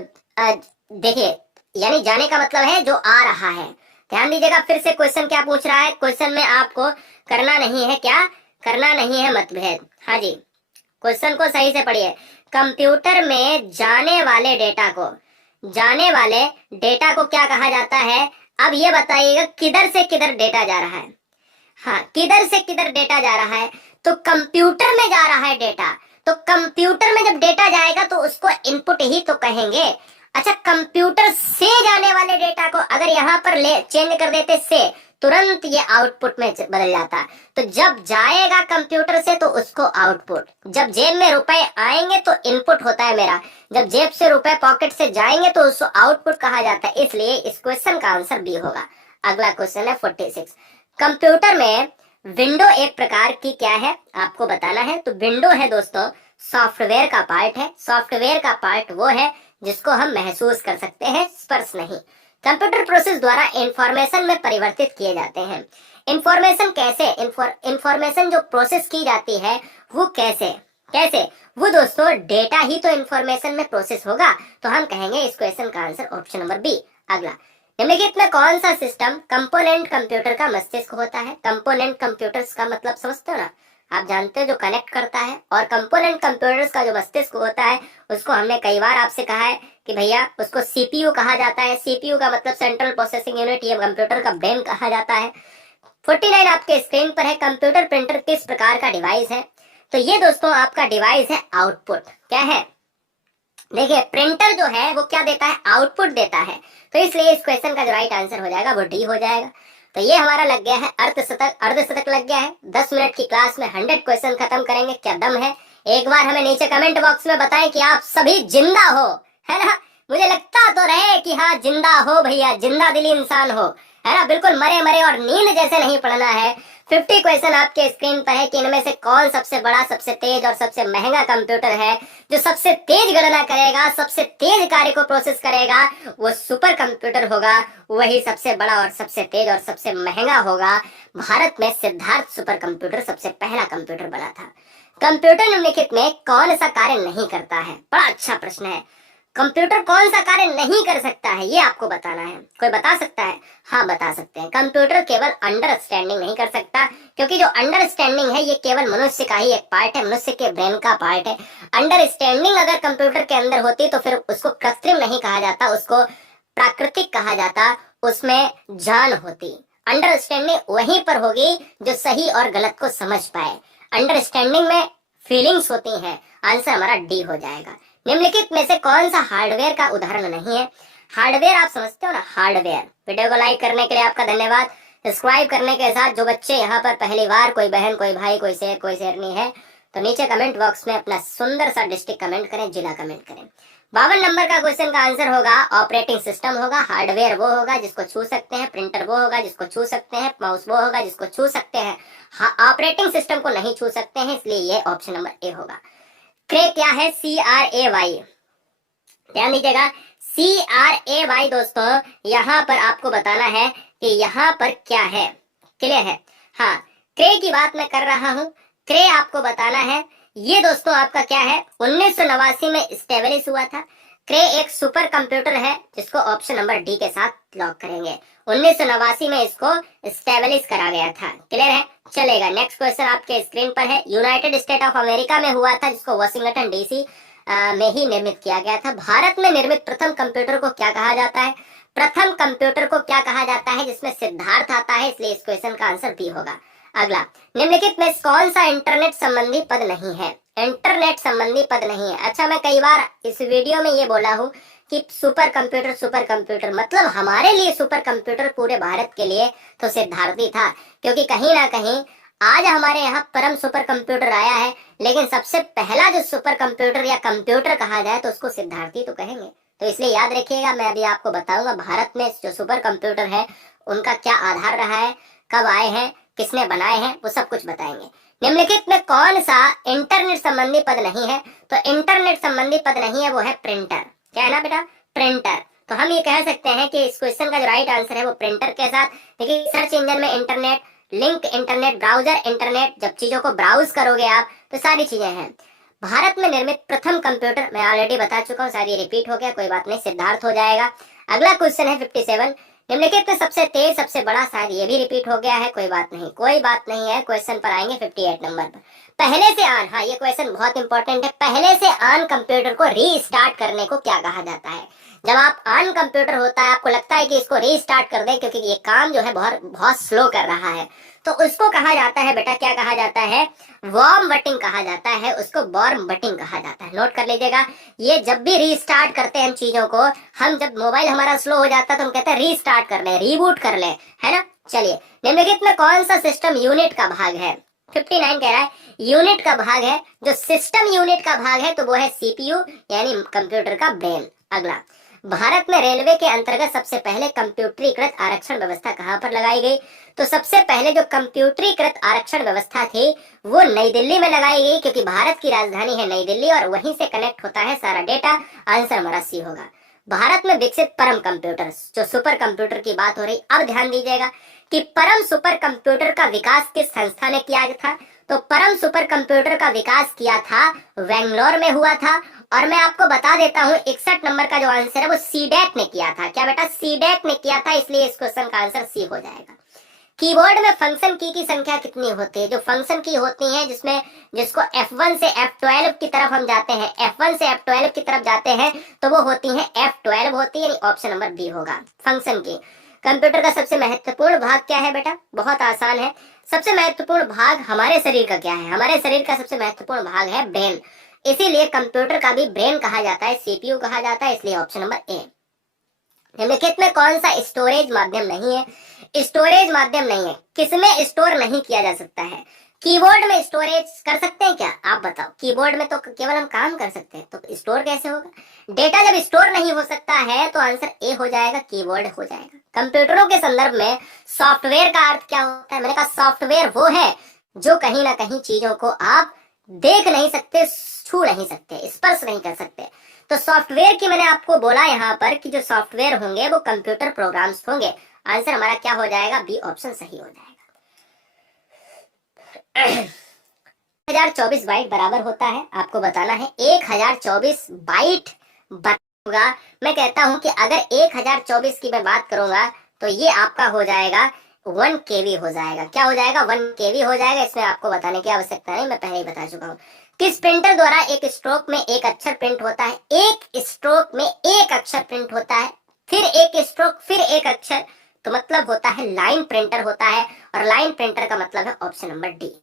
देखिए, यानी जाने का मतलब है जो आ रहा है। ध्यान दीजिएगा, फिर से क्वेश्चन क्या पूछ रहा है? क्वेश्चन में आपको करना नहीं है, क्या करना नहीं है? मतभेद। हाँ जी, क्वेश्चन को सही से पढ़िए। कंप्यूटर में जाने वाले डेटा को क्या कहा जाता है? अब ये बताइएगा किधर से किधर डेटा जा रहा है? हाँ, किधर से किधर डेटा जा रहा है? तो कंप्यूटर में जा रहा है डेटा। तो कंप्यूटर में जब डेटा जाएगा तो उसको इनपुट ही तो कहेंगे। अच्छा, कंप्यूटर से जाने वाले डेटा को अगर यहाँ पर चेंज कर देते से, तुरंत ये आउटपुट में बदल जाता है। तो जब जाएगा कंप्यूटर से तो उसको आउटपुट, जब जेब में रुपए आएंगे तो इनपुट होता है मेरा, जब जेब से रुपए पॉकेट से जाएंगे तो उसको आउटपुट कहा जाता है। इसलिए इस क्वेश्चन का आंसर बी होगा। अगला क्वेश्चन है 46। कंप्यूटर में विंडो एक प्रकार की क्या है आपको बताना है। तो विंडो है दोस्तों सॉफ्टवेयर का पार्ट है। सॉफ्टवेयर का पार्ट वो है जिसको हम महसूस कर सकते हैं, स्पर्श नहीं। कंप्यूटर प्रोसेस द्वारा इंफॉर्मेशन में परिवर्तित किए जाते हैं। इंफॉर्मेशन कैसे, इंफॉर्मेशन जो प्रोसेस की जाती है वो कैसे कैसे वो दोस्तों डेटा ही तो इंफॉर्मेशन में प्रोसेस होगा। तो हम कहेंगे इस क्वेश्चन का आंसर ऑप्शन नंबर बी। अगला, निम्नलिखित में कौन सा सिस्टम कंपोनेंट कंप्यूटर का मस्तिष्क होता है। कंपोनेंट कंप्यूटर्स का मतलब समझते हो ना, आप जानते हो जो कनेक्ट करता है। और कंपोनेंट कंप्यूटर्स का जो मस्तिष्क होता है उसको हमने कई बार आपसे कहा है कि भैया उसको सीपीयू कहा जाता है। सीपीयू का मतलब सेंट्रल प्रोसेसिंग यूनिट, ये कंप्यूटर का ब्रेन कहा जाता है। 49 आपके स्क्रीन पर है। कंप्यूटर प्रिंटर किस प्रकार का डिवाइस है। तो ये दोस्तों आपका डिवाइस है आउटपुट। क्या है, देखिए प्रिंटर जो है वो क्या देता है, आउटपुट देता है। तो इसलिए इस क्वेश्चन का जो राइट आंसर हो जाएगा वो डी हो जाएगा। तो ये हमारा लग गया है अर्धशतक, अर्धशतक लग गया है। 10 मिनट की क्लास में 100 क्वेश्चन खत्म करेंगे, क्या दम है। एक बार हमें नीचे कमेंट बॉक्स में बताएं कि आप सभी जिंदा हो, है ना। मुझे लगता तो रहे कि हाँ जिंदा हो भैया, जिंदा दिली इंसान हो, है ना। बिल्कुल मरे मरे और नींद जैसे नहीं पढ़ना है। 50 क्वेश्चन आपके स्क्रीन पर है कि इनमें से कौन सबसे बड़ा, सबसे तेज और सबसे महंगा कंप्यूटर है। जो सबसे तेज गणना करेगा, सबसे तेज कार्य को प्रोसेस करेगा, वो सुपर कंप्यूटर होगा, वही सबसे बड़ा और सबसे तेज और सबसे महंगा होगा। भारत में सिद्धार्थ सुपर कंप्यूटर सबसे पहला कंप्यूटर बना था। कंप्यूटर निम्नलिखित में कौन सा कार्य नहीं करता है। बड़ा अच्छा प्रश्न है। कंप्यूटर कौन सा कार्य नहीं कर सकता है ये आपको बताना है। कोई बता सकता है? हाँ बता सकते हैं। कंप्यूटर केवल अंडरस्टैंडिंग नहीं कर सकता, क्योंकि जो अंडरस्टैंडिंग है ये केवल मनुष्य का ही एक पार्ट है, मनुष्य के ब्रेन का पार्ट है। अंडरस्टैंडिंग अगर कंप्यूटर के अंदर होती तो फिर उसको कृत्रिम नहीं कहा जाता, उसको प्राकृतिक कहा जाता, उसमें जान होती। अंडरस्टैंडिंग वहीं पर होगी जो सही और गलत को समझ पाए। अंडरस्टैंडिंग में फीलिंग्स होती हैं। आंसर हमारा डी हो जाएगा। निम्नलिखित में से कौन सा हार्डवेयर का उदाहरण नहीं है। हार्डवेयर आप समझते हो ना, हार्डवेयर। वीडियो को लाइक करने के लिए आपका धन्यवाद। सब्सक्राइब करने के साथ जो बच्चे यहाँ पर पहली बार, कोई बहन, कोई भाई, कोई शेर नहीं है, तो नीचे कमेंट बॉक्स में अपना सुंदर सा डिस्ट्रिक्ट कमेंट करें, जिला कमेंट करें। 52 नंबर का क्वेश्चन का आंसर होगा ऑपरेटिंग सिस्टम होगा। हार्डवेयर वो होगा जिसको छू सकते हैं, प्रिंटर वो होगा जिसको छू सकते हैं, माउस वो होगा जिसको छू सकते हैं। ऑपरेटिंग सिस्टम को नहीं छू सकते हैं, इसलिए ये ऑप्शन नंबर ए होगा। क्रे क्या है, CRAY, ध्यान दीजिएगा। CRAY दोस्तों यहाँ पर आपको बताना है कि यहाँ पर क्या है, क्लियर है। हाँ, क्रे की बात मैं कर रहा हूँ। क्रे आपको बताना है। ये दोस्तों आपका क्या है, 1989 में स्टेबलिश हुआ था। क्रे एक सुपर कंप्यूटर है जिसको ऑप्शन नंबर डी के साथ लॉक करेंगे। 1989 में इसको स्टेबलिश करा गया था, क्लियर है, चलेगा। नेक्स्ट क्वेश्चन आपके स्क्रीन पर है। यूनाइटेड स्टेट ऑफ अमेरिका में हुआ था, जिसको वाशिंगटन DC में ही निर्मित किया गया था। भारत में निर्मित प्रथम कंप्यूटर को क्या कहा जाता है। प्रथम कंप्यूटर को क्या कहा जाता है, जिसमें सिद्धार्थ आता है, इसलिए इस क्वेश्चन का आंसर बी होगा। अगला, निम्नलिखित में कौन सा इंटरनेट संबंधी पद नहीं है। इंटरनेट संबंधी पद नहीं है। अच्छा, मैं कई बार इस वीडियो में ये बोला हूँ कि सुपर कंप्यूटर मतलब हमारे लिए सुपर कंप्यूटर पूरे भारत के लिए तो सिद्धार्थ ही था, क्योंकि कहीं ना कहीं आज हमारे यहाँ परम सुपर कंप्यूटर आया है, लेकिन सबसे पहला जो सुपर कंप्यूटर या कंप्यूटर कहा जाए तो उसको सिद्धार्थ ही तो कहेंगे। तो इसलिए याद रखिएगा, मैं अभी आपको बताऊंगा भारत में जो सुपर कंप्यूटर है उनका क्या आधार रहा है, कब आए हैं, किसने बनाए हैं, वो सब कुछ बताएंगे। निम्नलिखित में कौन सा इंटरनेट संबंधी पद नहीं है। तो इंटरनेट संबंधी पद नहीं है, वो है प्रिंटर। क्या है ना बेटा, प्रिंटर। तो हम ये कह सकते हैं कि इस क्वेश्चन का जो राइट आंसर है वो प्रिंटर के साथ। देखिए, सर्च इंजन में internet, link internet, browser internet, जब चीजों को ब्राउज करोगे आप तो सारी चीजें हैं। भारत में निर्मित प्रथम कंप्यूटर मैं ऑलरेडी बता चुका हूँ, सारी रिपीट हो गया, कोई बात नहीं, सिद्धार्थ हो जाएगा। अगला क्वेश्चन है 57। निम्नलिखित में सबसे तेज, सबसे बड़ा, शायद ये भी रिपीट हो गया है, कोई बात नहीं, कोई बात नहीं है। क्वेश्चन पर आएंगे 58 नंबर पर। पहले से ऑन, हाँ ये क्वेश्चन बहुत इंपॉर्टेंट है। पहले से ऑन कंप्यूटर को रीस्टार्ट करने को क्या कहा जाता है। जब आप ऑन कंप्यूटर होता है, आपको लगता है कि इसको रीस्टार्ट कर दे क्योंकि ये काम जो है बहुत स्लो कर रहा है, तो उसको कहा जाता है बेटा, क्या कहा जाता है, वार्म बटिंग कहा जाता है, उसको वार्म बटिंग कहा जाता है। नोट कर लीजिएगा, ये जब भी रीस्टार्ट करते हैं हम चीजों को, हम जब मोबाइल हमारा स्लो हो जाता है तो हम कहते हैं रीस्टार्ट कर ले, रीबूट कर ले, है ना। चलिए, निम्नलिखित में कौन सा सिस्टम यूनिट का भाग है? 59 कह रहा है यूनिट का भाग है। जो सिस्टम यूनिट का भाग है तो वो है सीपीयू यानी कंप्यूटर का ब्रेन। अगला, भारत में रेलवे के अंतर्गत सबसे पहले कंप्यूटरीकृत आरक्षण व्यवस्था कहां पर लगाई गई? तो सबसे पहले जो कंप्यूटरीकृत आरक्षण व्यवस्था थी वो नई दिल्ली में लगाई गई, क्योंकि भारत की राजधानी है नई दिल्ली और वहीं से कनेक्ट होता है सारा डेटा। आंसर हमारा सी होगा। भारत में विकसित परम कंप्यूटर, जो सुपर कंप्यूटर की बात हो रही, अब ध्यान दीजिएगा कि परम सुपर कंप्यूटर का विकास किस संस्था ने किया था? तो परम सुपर कंप्यूटर का विकास किया था बेंगलोर में हुआ था। और मैं आपको बता देता हूं 61 नंबर का जो आंसर है वो सीडेक ने किया था। क्या बेटा? सीडेक ने किया था, इसलिए इस क्वेश्चन का आंसर सी हो जाएगा। कीबोर्ड में फंक्शन की संख्या कितनी होती है? जो फंक्शन की होती है जिसमें जिसको F1 से F12 की तरफ हम जाते हैं, F1 से F12 की तरफ जाते हैं तो वो होती है F12 होती है, यानी ऑप्शन नंबर बी होगा फंक्शन की। कंप्यूटर का सबसे महत्वपूर्ण भाग क्या है बेटा? बहुत आसान है। सबसे महत्वपूर्ण भाग हमारे शरीर का क्या है? हमारे शरीर का सबसे महत्वपूर्ण भाग है ब्रेन, इसीलिए कंप्यूटर का भी ब्रेन कहा जाता है, सीपीयू कहा जाता है, इसलिए ऑप्शन नंबर ए। निम्नलिखित में कौन सा स्टोरेज माध्यम नहीं है? स्टोरेज माध्यम नहीं है, किसमें स्टोर नहीं किया जा सकता है? कीबोर्ड में स्टोरेज कर सकते हैं क्या? आप बताओ। कीबोर्ड में तो केवल हम काम कर सकते हैं, तो स्टोर कैसे होगा? डेटा जब स्टोर नहीं हो सकता है तो आंसर ए हो जाएगा, कीबोर्ड हो जाएगा। कंप्यूटरों के संदर्भ में सॉफ्टवेयर का अर्थ क्या होता है? मैंने कहा सॉफ्टवेयर वो है जो कहीं ना कहीं चीजों को आप देख नहीं सकते, छू नहीं सकते, स्पर्श नहीं कर सकते। तो सॉफ्टवेयर की मैंने आपको बोला यहाँ पर कि जो सॉफ्टवेयर होंगे वो कंप्यूटर प्रोग्राम्स होंगे। आंसर हमारा क्या हो जाएगा? बी ऑप्शन सही हो जाएगा। 1024 बाइट बराबर होता है, आपको बताना है 1024 बाइट होगा। मैं कहता हूं कि अगर 1024 की मैं बात करूंगा तो ये आपका हो जाएगा 1 केवी हो जाएगा। क्या हो जाएगा? 1 केवी हो जाएगा। इसमें आपको बताने की आवश्यकता नहीं, मैं पहले ही बता चुका हूँ। किस प्रिंटर द्वारा एक स्ट्रोक में एक अक्षर प्रिंट होता है? एक स्ट्रोक में एक अक्षर प्रिंट होता है, फिर एक स्ट्रोक, फिर एक अक्षर, तो मतलब होता है लाइन प्रिंटर होता है। और लाइन प्रिंटर का मतलब है ऑप्शन नंबर डी।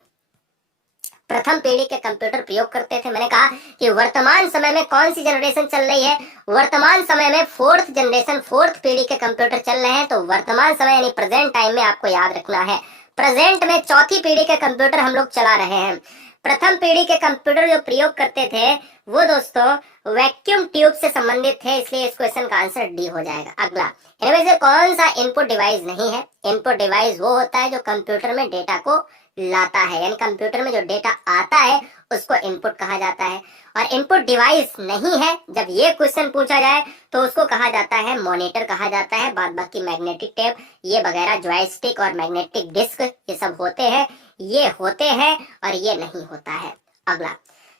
प्रथम पीढ़ी के कंप्यूटर प्रयोग करते थे। मैंने कहा कि वर्तमान समय में कौन सी जनरेशन चल रही है? वर्तमान समय में फोर्थ जनरेशन, फोर्थ पीढ़ी के कंप्यूटर चल रहे हैं। तो वर्तमान समय यानी प्रेजेंट टाइम में आपको याद रखना है, प्रेजेंट में चौथी पीढ़ी के कंप्यूटर हम लोग चला रहे हैं। प्रथम पीढ़ी के कंप्यूटर जो प्रयोग करते थे वो दोस्तों वैक्यूम ट्यूब से संबंधित थे, इसलिए इस क्वेश्चन का आंसर डी हो जाएगा। अगला, इनमें से कौन सा इनपुट डिवाइस नहीं है? इनपुट डिवाइस वो होता है जो कंप्यूटर में डेटा को लाता है, यानी कंप्यूटर में जो डेटा आता है उसको इनपुट कहा जाता है। और इनपुट डिवाइस नहीं है जब ये क्वेश्चन पूछा जाए तो उसको कहा जाता है मॉनिटर कहा जाता है। बाद बाकी मैग्नेटिक टेप ये वगैरह, जॉयस्टिक और मैग्नेटिक डिस्क ये सब होते हैं, ये होते हैं और ये नहीं होता है। अगला,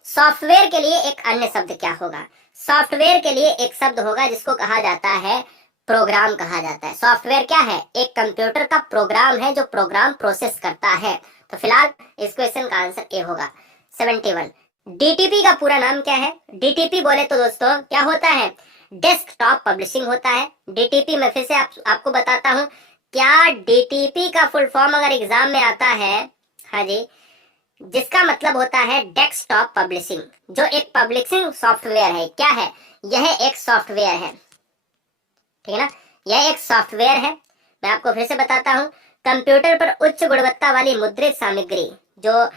सॉफ्टवेयर के लिए एक अन्य शब्द क्या होगा? सॉफ्टवेयर के लिए एक शब्द होगा जिसको कहा जाता है प्रोग्राम कहा जाता है। सॉफ्टवेयर क्या है? एक कंप्यूटर का प्रोग्राम है जो प्रोग्राम प्रोसेस करता है। तो फिलहाल इस क्वेश्चन का आंसर ए होगा 71। डीटीपी का पूरा नाम क्या है? डीटीपी बोले तो दोस्तों क्या होता है? डेस्कटॉप पब्लिशिंग होता है। डीटीपी मैं फिर से आपको बताता हूँ। क्या डीटीपी का फुल फॉर्म अगर एग्जाम में आता है, हाँ जी, जिसका मतलब होता है डेस्कटॉप पब्लिशिंग, जो एक पब्लिशिंग सॉफ्टवेयर है। क्या है? यह एक सॉफ्टवेयर है, ठीक है ना, यह एक सॉफ्टवेयर है। मैं आपको फिर से बताता हूँ, कंप्यूटर पर उच्च गुणवत्ता वाली मुद्रित सामग्री, जो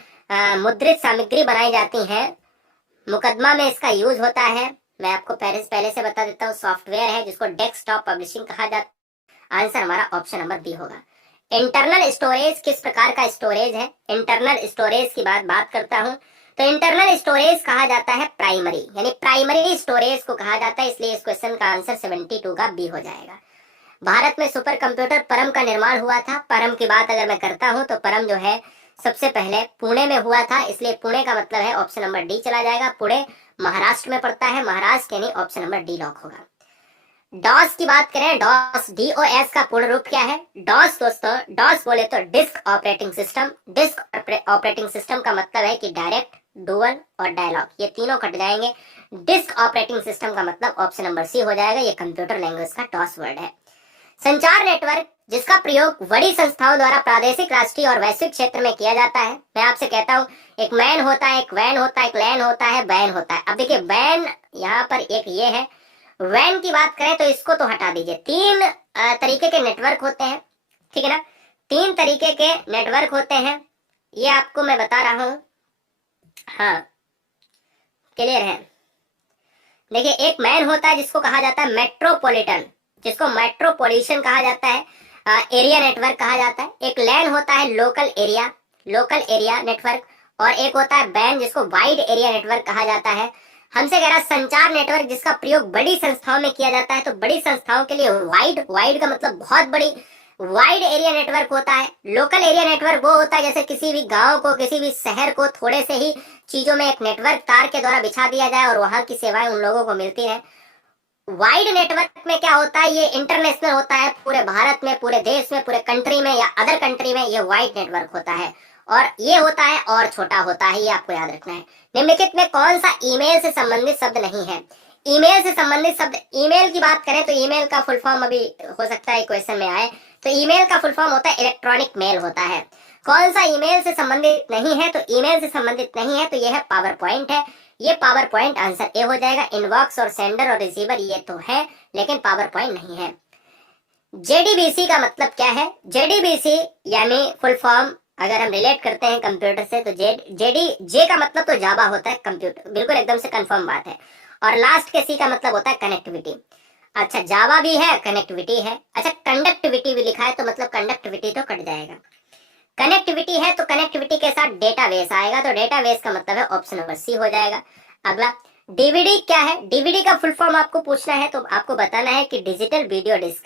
मुद्रित सामग्री बनाई जाती है, मुकदमा में इसका यूज होता है। मैं आपको पहले से बता देता हूँ, सॉफ्टवेयर है जिसको डेस्कटॉप पब्लिशिंग कहा जाता है। आंसर हमारा ऑप्शन नंबर बी होगा। इंटरनल स्टोरेज किस प्रकार का स्टोरेज है? इंटरनल स्टोरेज की बात करता हूँ तो इंटरनल स्टोरेज कहा जाता है प्राइमरी, यानी प्राइमरी स्टोरेज को कहा जाता है, इसलिए इस क्वेश्चन का आंसर 72 का बी हो जाएगा। भारत में सुपर कंप्यूटर परम का निर्माण हुआ था। परम की बात अगर मैं करता हूँ तो परम जो है सबसे पहले पुणे में हुआ था, इसलिए पुणे का मतलब है ऑप्शन नंबर डी चला जाएगा। पुणे महाराष्ट्र में पड़ता है, महाराष्ट्र यानी ऑप्शन नंबर डी लॉक होगा। डॉस की बात करें, डॉस DOS का पूर्ण रूप क्या है? डॉस दोस्तों, डॉस बोले तो disk operating system. Disk operating system का मतलब है कि डायरेक्ट, डुअल और डायलॉग, ये तीनों कट जाएंगे। डिस्क ऑपरेटिंग सिस्टम का मतलब ऑप्शन नंबर सी हो जाएगा, ये कंप्यूटर लैंग्वेज का डॉस वर्ड है। संचार नेटवर्क जिसका प्रयोग बड़ी संस्थाओं द्वारा प्रादेशिक, राष्ट्रीय और वैश्विक क्षेत्र में किया जाता है। मैं आपसे कहता हूँ, एक मैन होता है, एक वैन होता है, एक लैन होता है, बैन होता है। अब देखिए वैन यहाँ पर एक ये है, वैन की बात करें तो इसको तो हटा दीजिए। तीन तरीके के नेटवर्क होते हैं, ठीक है ना, तीन तरीके के नेटवर्क होते हैं, ये आपको मैं बता रहा हूं। हाँ, क्लियर है। देखिए, एक मैन होता है जिसको कहा जाता है मेट्रोपॉलिटन, जिसको मेट्रोपॉलिटन कहा जाता है, एरिया नेटवर्क कहा जाता है। एक लैन होता है लोकल एरिया नेटवर्क, और एक होता है बैन जिसको वाइड एरिया नेटवर्क कहा जाता है। हमसे कह रहा है संचार नेटवर्क जिसका प्रयोग बड़ी संस्थाओं में किया जाता है, तो बड़ी संस्थाओं के लिए वाइड का मतलब बहुत बड़ी, वाइड एरिया नेटवर्क होता है। लोकल एरिया नेटवर्क वो होता है जैसे किसी भी गांव को, किसी भी शहर को थोड़े से ही चीजों में एक नेटवर्क तार के द्वारा बिछा दिया जाए और वहां की सेवाएं उन लोगों को मिलती है। वाइड नेटवर्क में क्या होता है, ये इंटरनेशनल होता है, पूरे भारत में, पूरे देश में, पूरे कंट्री में या अदर कंट्री में ये वाइड नेटवर्क होता है। और ये होता है और छोटा होता है, ये आपको याद रखना है। निम्नलिखित में कौन सा ईमेल से संबंधित शब्द नहीं है? ईमेल से संबंधित शब्द, ईमेल की बात करें तो ईमेल का फुल फॉर्म अभी हो सकता है क्वेश्चन में आए, तो ईमेल का फुल फॉर्म होता है इलेक्ट्रॉनिक मेल होता है। कौन सा ईमेल से संबंधित नहीं है? तो ईमेल से संबंधित नहीं है तो यह है पावर पॉइंट है। ये पावर पॉइंट आंसर ए हो जाएगा। इनबॉक्स और सेंडर और रिसीवर ये तो है, लेकिन पावर पॉइंट नहीं है। जेडीबीसी का मतलब क्या है? जेडीबीसी यानी फुल फॉर्म अगर हम रिलेट करते हैं कंप्यूटर से तो जे का मतलब तो जावा होता है, कंप्यूटर, बिल्कुल एकदम से कंफर्म बात है। और लास्ट के सी का मतलब होता है कनेक्टिविटी। अच्छा, जावा भी है, कनेक्टिविटी है। अच्छा, कंडक्टिविटी भी लिखा है तो मतलब कंडक्टिविटी तो कट जाएगा। कनेक्टिविटी है तो कनेक्टिविटी के साथ डेटाबेस आएगा, तो डेटाबेस का मतलब है ऑप्शन नंबर सी हो जाएगा। अगला, डीवीडी क्या है? डीवीडी का फुल फॉर्म आपको पूछना है तो आपको बताना है कि digital video disc,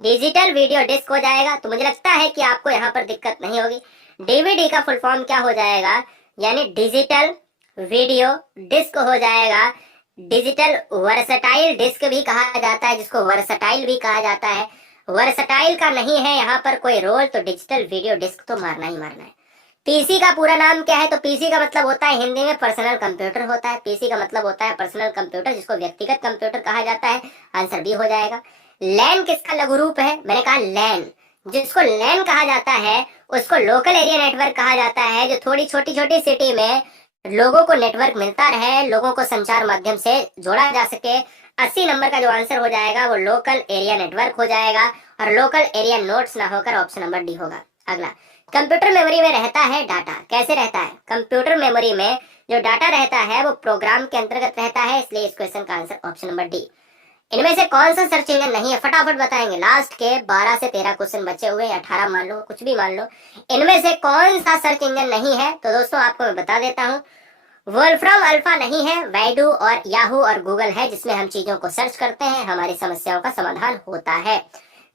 digital video disc हो जाएगा। तो मुझे लगता है कि आपको यहाँ पर दिक्कत नहीं होगी। डीवीडी का फुल फॉर्म क्या हो जाएगा? यानी डिजिटल वीडियो डिस्क हो जाएगा। डिजिटल वर्सटाइल डिस्क भी कहा जाता है, जिसको वर्सटाइल भी कहा जाता है। वर्सटाइल का नहीं है यहाँ पर कोई रोल, तो डिजिटल वीडियो डिस्क तो मारना ही मारना है। पीसी का पूरा नाम क्या है? तो पीसी का मतलब होता है हिंदी में पर्सनल कंप्यूटर होता है। पीसी का मतलब होता है पर्सनल कंप्यूटर, जिसको व्यक्तिगत कंप्यूटर कहा जाता है। आंसर बी हो जाएगा। लैन किसका लघु रूप है? मैंने कहा लैन, जिसको लैन कहा जाता है उसको लोकल एरिया नेटवर्क कहा जाता है, जो थोड़ी छोटी छोटी सिटी में लोगों को नेटवर्क मिलता रहे, लोगों को संचार माध्यम से जोड़ा जा सके। 80 नंबर का जो आंसर हो जाएगा वो लोकल एरिया नेटवर्क हो जाएगा, और लोकल एरिया नोड्स ना होकर ऑप्शन नंबर डी होगा। अगला, कंप्यूटर मेमोरी में रहता है डाटा। कैसे रहता है? कंप्यूटर मेमोरी में जो डाटा रहता है वो प्रोग्राम के अंतर्गत रहता है, इसलिए इस क्वेश्चन का आंसर ऑप्शन नंबर डी। इनमें से कौन सा सर्च इंजन नहीं है? फटाफट बताएंगे। लास्ट के 12 से 13 क्वेश्चन बचे हुए, 18 मान लो, कुछ भी मान लो। इनमें से कौन सा सर्च इंजन नहीं है? तो दोस्तों आपको मैं बता देता हूँ, वोल्फ्राम अल्फा नहीं है, वैडू और याहू और गूगल है, जिसमें हम चीजों को सर्च करते हैं, हमारी समस्याओं का समाधान होता है।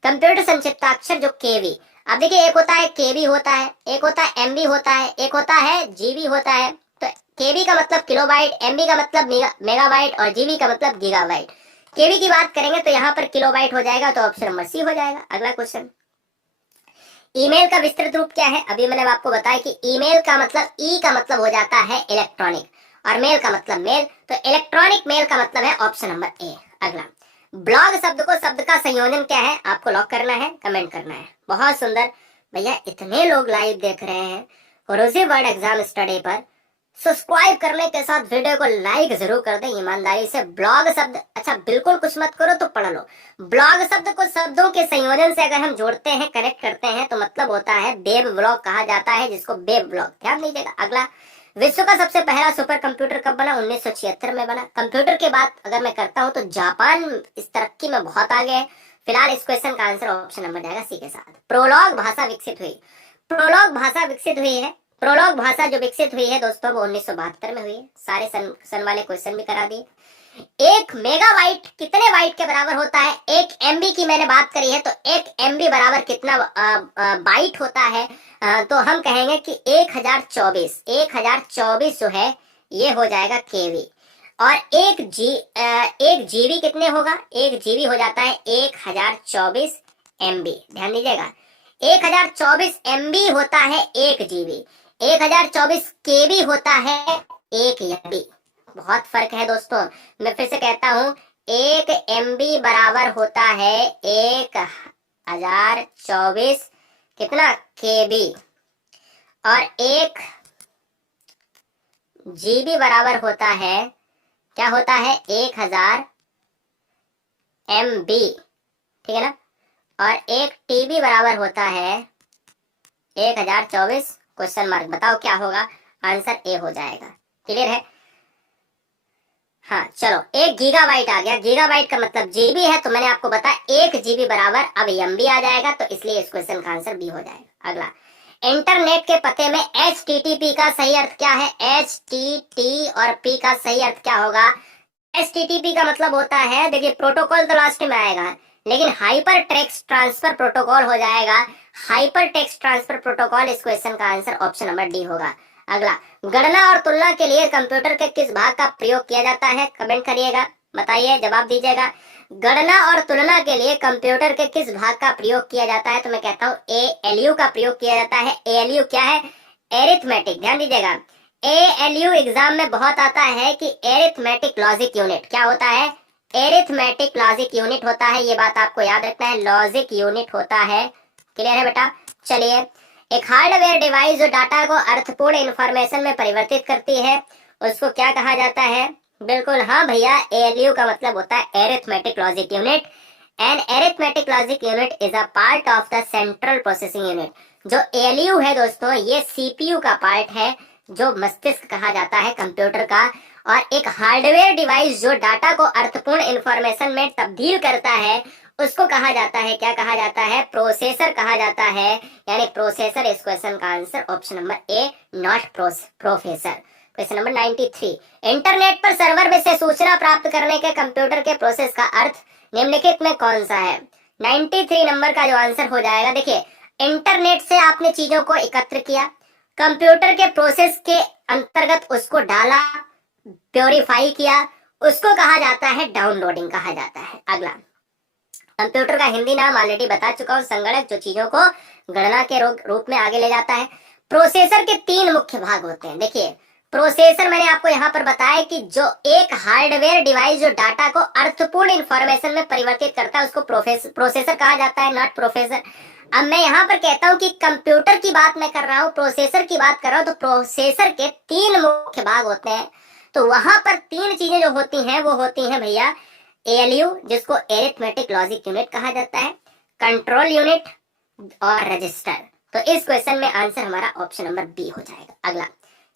कंप्यूटर संक्षिप्ताक्षर जो केवी, अब देखिए एक होता है केवी होता है, एक होता है एमबी होता है, एक होता है जीबी होता है। तो केवी का मतलब किलोबाइट, एमबी का मतलब मेगाबाइट और जीबी का मतलब गीगाबाइट। केवी की बात करेंगे तो यहाँ पर किलोबाइट हो जाएगा, तो ऑप्शन नंबर सी हो जाएगा। अगला क्वेश्चन, ईमेल का विस्तृत रूप क्या है? अभी मैंने आपको बताया कि ईमेल का मतलब ई का मतलब हो जाता है इलेक्ट्रॉनिक, और मेल का मतलब मेल, तो इलेक्ट्रॉनिक मेल का मतलब है ऑप्शन नंबर ए। अगला, ब्लॉग शब्द को शब्द का संयोजन क्या है? आपको लॉक करना है, कमेंट करना है। बहुत सुंदर भैया, इतने लोग लाइव देख रहे हैं रोजी वर्ड एग्जाम स्टडी पर, सब्सक्राइब करने के साथ वीडियो को लाइक जरूर कर दें ईमानदारी से। ब्लॉग शब्द, अच्छा बिल्कुल कुछ मत करो तो पढ़ लो। ब्लॉग शब्द को शब्दों के संयोजन से अगर हम जोड़ते हैं, कनेक्ट करते हैं, तो मतलब होता है वेब ब्लॉग कहा जाता है, जिसको वेब ब्लॉग, ध्यान दीजिएगा। अगला, विश्व का सबसे पहला सुपर कंप्यूटर कब बना? 1976 में बना। कंप्यूटर की बात अगर मैं करता हूँ तो जापान इस तरक्की में बहुत आगे है। फिलहाल इस क्वेश्चन का आंसर ऑप्शन नंबर जाएगा सी के साथ। प्रोलॉग भाषा विकसित हुई, प्रोलॉग भाषा विकसित हुई है। प्रोलॉग भाषा जो विकसित हुई है दोस्तों वो 1972 में हुई है। सारे सन वाले क्वेश्चन भी करा दिए। एक मेगाबाइट कितने बाइट के बराबर होता है? एक एमबी की मैंने बात करी है, तो एक एमबी बराबर कितना बाइट होता है? तो हम कहेंगे कि 1024 जो है ये हो जाएगा केवी। और एक जीबी कितने होगा? एक जीबी हो जाता है 1024 एमबी। ध्यान दीजिएगा, 1024 एमबी होता है एक जीबी, 1024 केबी होता है एक एमबी। बहुत फर्क है दोस्तों। मैं फिर से कहता हूं, एक एमबी बराबर होता है 1024 कितना केबी, और एक जीबी बराबर होता है, क्या होता है? 1000 एमबी, ठीक है ना। और एक टीबी बराबर होता है 1024 क्वेश्चन मार्क। बताओ क्या होगा, आंसर ए हो जाएगा। क्लियर है? हाँ चलो, 1 गीगाबाइट आ गया। गीगाबाइट का मतलब जीबी है, तो मैंने आपको बताया 1 जीबी बराबर अब एमबी आ जाएगा, तो इसलिए इस क्वेश्चन का आंसर बी हो जाएगा। अगला, इंटरनेट के पते में HTTP का सही अर्थ क्या है? HTT और P का सही अर्थ क्या होगा? HTTP का मतलब होता है, देखिए प्रोटोकॉल तो लास्ट में आएगा, लेकिन हाइपर टेक्स्ट ट्रांसफर प्रोटोकॉल हो जाएगा। हाइपर टेक्स्ट ट्रांसफर प्रोटोकॉल, इस क्वेश्चन का आंसर ऑप्शन नंबर डी होगा। अगला, गणना और तुलना के लिए कंप्यूटर के किस भाग का प्रयोग किया जाता है? कमेंट करिएगा, बताइए, जवाब दीजिएगा। गणना और तुलना के लिए कंप्यूटर के किस भाग का प्रयोग किया जाता है? तो मैं कहता हूँ ALU का प्रयोग किया जाता है। ALU क्या है? एरिथमेटिक। ध्यान दीजिएगा, ALU एग्जाम में बहुत आता है कि एरिथमेटिक लॉजिक यूनिट क्या होता है? एरिथमेटिक लॉजिक यूनिट होता है, ये बात आपको याद रखना है, लॉजिक यूनिट होता है। क्लियर है बेटा? चलिए, एक हार्डवेयर डिवाइस जो डाटा को अर्थपूर्ण इंफॉर्मेशन में परिवर्तित करती है, उसको क्या कहा जाता है? बिल्कुल हाँ भैया, ALU का मतलब होता है arithmetic logic unit. An arithmetic logic unit is a part of the central processing unit. जो ALU है दोस्तों, ये CPU का पार्ट है, जो मस्तिष्क कहा जाता है कंप्यूटर का। और एक हार्डवेयर डिवाइस जो डाटा को अर्थपूर्ण इंफॉर्मेशन में तब्दील करता है, उसको कहा जाता है, क्या कहा जाता है? प्रोसेसर कहा जाता है, यानी प्रोसेसर। इस क्वेश्चन का answer option number A, not professor. Question number 93, internet पर सर्वर में से सूचना प्राप्त करने के कंप्यूटर के प्रोसेस का अर्थ निम्नलिखित में कौन सा है? 93 नंबर का जो आंसर हो जाएगा, देखिए, इंटरनेट से आपने चीजों को एकत्र किया, कंप्यूटर के प्रोसेस के अंतर्गत उसको डाला, प्योरीफाई किया, उसको कहा जाता है डाउनलोडिंग कहा जाता है। अगला, कंप्यूटर का हिंदी नाम ऑलरेडी बता चुका हूं, संगणक जो चीजों को गणना के रूप में आगे ले जाता है। प्रोसेसर के 3 मुख्य भाग होते हैं। देखिए, प्रोसेसर मैंने आपको यहाँ पर बताया कि जो एक हार्डवेयर डिवाइस जो डाटा को अर्थपूर्ण इंफॉर्मेशन में परिवर्तित करता है, उसको प्रोसेसर कहा जाता है, नॉट प्रोफेसर। अब मैं यहाँ पर कहता हूँ कि कंप्यूटर की बात मैं कर रहा हूँ, प्रोसेसर की बात कर रहा हूँ, तो प्रोसेसर के 3 मुख्य भाग होते हैं। तो वहां पर 3 चीजें जो होती हैं, वो होती हैं भैया, ALU जिसको एरिथमेटिक लॉजिक यूनिट कहा जाता है, कंट्रोल यूनिट और रजिस्टर। तो इस क्वेश्चन में आंसर हमारा ऑप्शन नंबर बी हो जाएगा। अगला,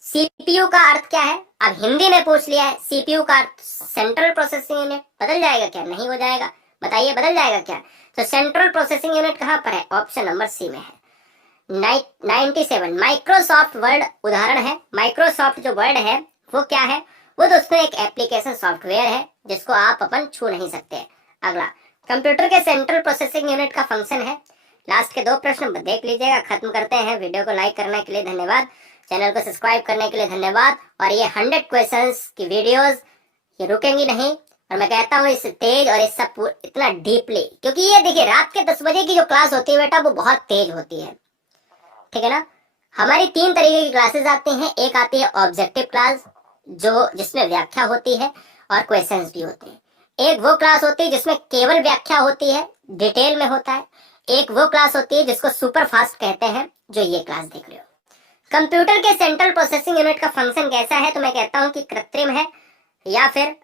CPU का अर्थ क्या है? अब हिंदी में पूछ लिया है, CPU का अर्थ सेंट्रल प्रोसेसिंग यूनिट। बदल जाएगा क्या? नहीं हो जाएगा, बताइए बदल जाएगा क्या? तो सेंट्रल प्रोसेसिंग यूनिट कहां पर है? ऑप्शन नंबर सी में है। 97, माइक्रोसॉफ्ट वर्ड उदाहरण है। माइक्रोसॉफ्ट जो वर्ड है वो क्या है? वो दोस्तों एक एप्लीकेशन सॉफ्टवेयर है जिसको आप अपन छू नहीं सकते। अगला, कंप्यूटर के सेंट्रल प्रोसेसिंग यूनिट का फंक्शन है। लास्ट के 2 प्रश्न देख लीजिएगा, खत्म करते हैं। वीडियो को लाइक करने के लिए धन्यवाद, चैनल को सब्सक्राइब करने के लिए धन्यवाद। और ये 100 क्वेश्चंस की वीडियोस ये रुकेंगी नहीं, और मैं कहता हूँ इस तेज और इस सब इतना डीपली, क्योंकि ये देखिए रात के 10 बजे की जो क्लास होती है बेटा, वो बहुत तेज होती है, ठीक है ना। हमारी 3 तरीके की क्लासेस आती हैं। एक आती है ऑब्जेक्टिव क्लास, जो जिसमें व्याख्या होती है और क्वेश्चंस भी होते हैं। एक वो क्लास होती है जिसमें केवल व्याख्या होती है, डिटेल में होता है। एक वो क्लास होती है जिसको सुपर फास्ट कहते हैं, जो ये क्लास देख रहे हो। कंप्यूटर के सेंट्रल प्रोसेसिंग यूनिट का फंक्शन कैसा है? तो मैं कहता हूं कि कृत्रिम है, या फिर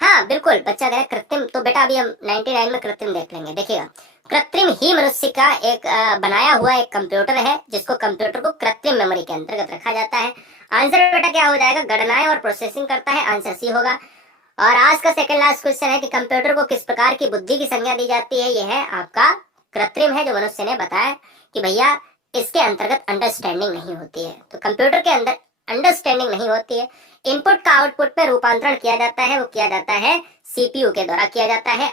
हाँ बिल्कुल, बच्चा कहे कृत्रिम, तो बेटा अभी हम 99 में कृत्रिम देख लेंगे। देखिएगा, कृत्रिम ही मनुष्य का एक बनाया हुआ एक कंप्यूटर है, जिसको कंप्यूटर को कृत्रिम मेमोरी के अंतर्गत रखा जाता है। आंसर बेटा क्या हो जाएगा? गणनाएं और प्रोसेसिंग करता है, आंसर सी होगा। और आज का सेकंड लास्ट क्वेश्चन है कि कंप्यूटर को किस प्रकार की बुद्धि की संज्ञा दी जाती है? यह है आपका कृत्रिम है, जो मनुष्य ने बताया कि भैया इसके अंतर्गत अंडरस्टैंडिंग नहीं होती है। तो कंप्यूटर के अंदर अंडरस्टैंडिंग नहीं होती है। इनपुट का आउटपुट में रूपांतरण किया जाता है, वो किया जाता है CPU के द्वारा किया जाता है।